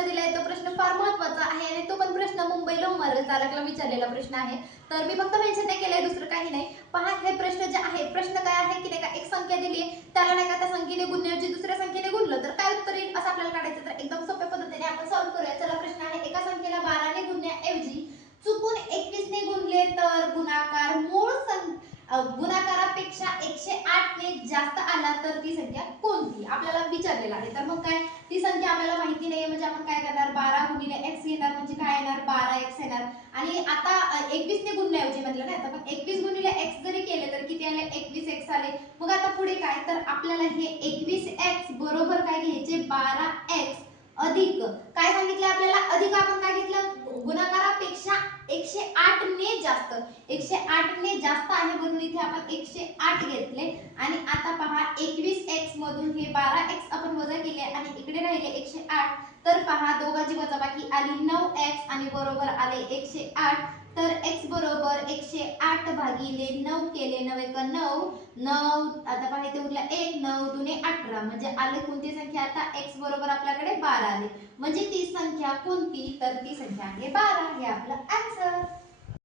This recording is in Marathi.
प्रश्न दिलाय तो प्रश्न फार महत्त्वाचा आहे आणि तो पण प्रश्न मुंबईला उमरल तालुक्याला विचारलेला प्रश्न आहे. तर मी फक्त मेन्शन नाही केलंय, दुसरं काही नाही. पहा हे प्रश्न जे आहे, प्रश्न काय आहे की नाही का, एक संख्या दिली आहे, त्याला नाही का त्या संख्येने गुणण्याऐवजी दुसऱ्या संख्येने गुणलं तर काय उत्तर येईल असं आपल्याला काढायचं. तर एकदम सोप्या पद्धतीने आपण सॉल्व्ह करूया. चला, प्रश्न आहे, एका संख्येला 12 ने गुणण्याऐवजी चुकून 21 ने गुणले तर गुणाकार मूळ गुणाकारापेक्षा 108 ने जास्त आला तर ती संख्या कोणती आपल्याला विचारलेला आहे. तर मग काय, ती संख्या आपल्याला माहिती नाहीये म्हणजे आपण काय करणार, 12 गुणिले x घेणार म्हणजे काय येणार, 12x येणार. आणि आता 21 ने गुणण्याऐवजी म्हटलं ना, तर मग 21 गुणिले x जरी केले तर किती आले, 21x आले. मग आता पुढे काय, तर आपल्याला हे 21x बरोबर काय घ्यायचे, 12x अधिक काय सांगितलं आपल्याला, अधिक आपण काय घेतलं, गुणाकारापेक्षा 108 ने जास्त, 108 ने जास्त आहे म्हणून इथे आपण 108 घेतले. आणि आता पहा 21x मधून हे 12x आपण वजा केले आणि इकडे राहिले 108. तर पहा दोघांची वजाबाकी आली 9x आणि बरोबर आले 108. तर x बरोबर 108 भागिले 9 केले, 9 एक 9, 9 आता पहा इथे उरला 1, 9 दुने 18 म्हणजे आले कोणती संख्या, आता x बरोबर आपल्याकडे 12 आले. म्हणजे ती संख्या कोणती, तर ती संख्या आहे 12. हे आपलं आन्सर.